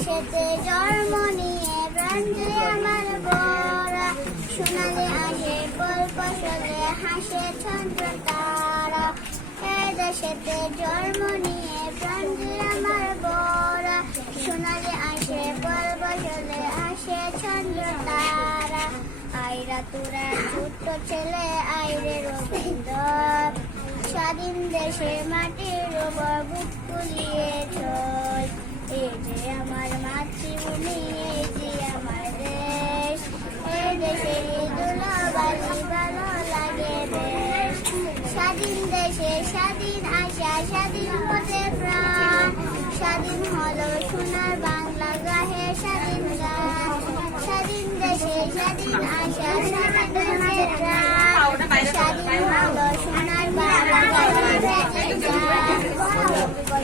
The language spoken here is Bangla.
দেশেতে জন্ম নিয়ে প্রান্তে আমার বড় সোনালে আসে গল্প হাসে চন্দ্রতা দেশেতে জন্ম নিয়ে প্রাণ আমার বরা সোনালি আসে বল ফসলে হাসে চন্দ্র তারা আইরা তোরা ছোট্ট ছেলে, আইরে রবীন্দ্র স্বাধীন দেশের মাটির উপর বুক ফুলিয়ে ছয়। এই যে আমার মাতৃভূমি এই যে আমার দেশ। এই দেশের দুলাবালি ভালো লাগে বেশ স্বাধীন দেশে স্বাধীন আশা স্বাধীন হতে প্রাণ। স্বাধীন হলো সোনার বাংলা গাহে স্বাধীন স্বাধীন দেশে স্বাধীন আশা স্বাধীন স্বাধীন হলো সোনার বাংলা গাহে স্বাধীন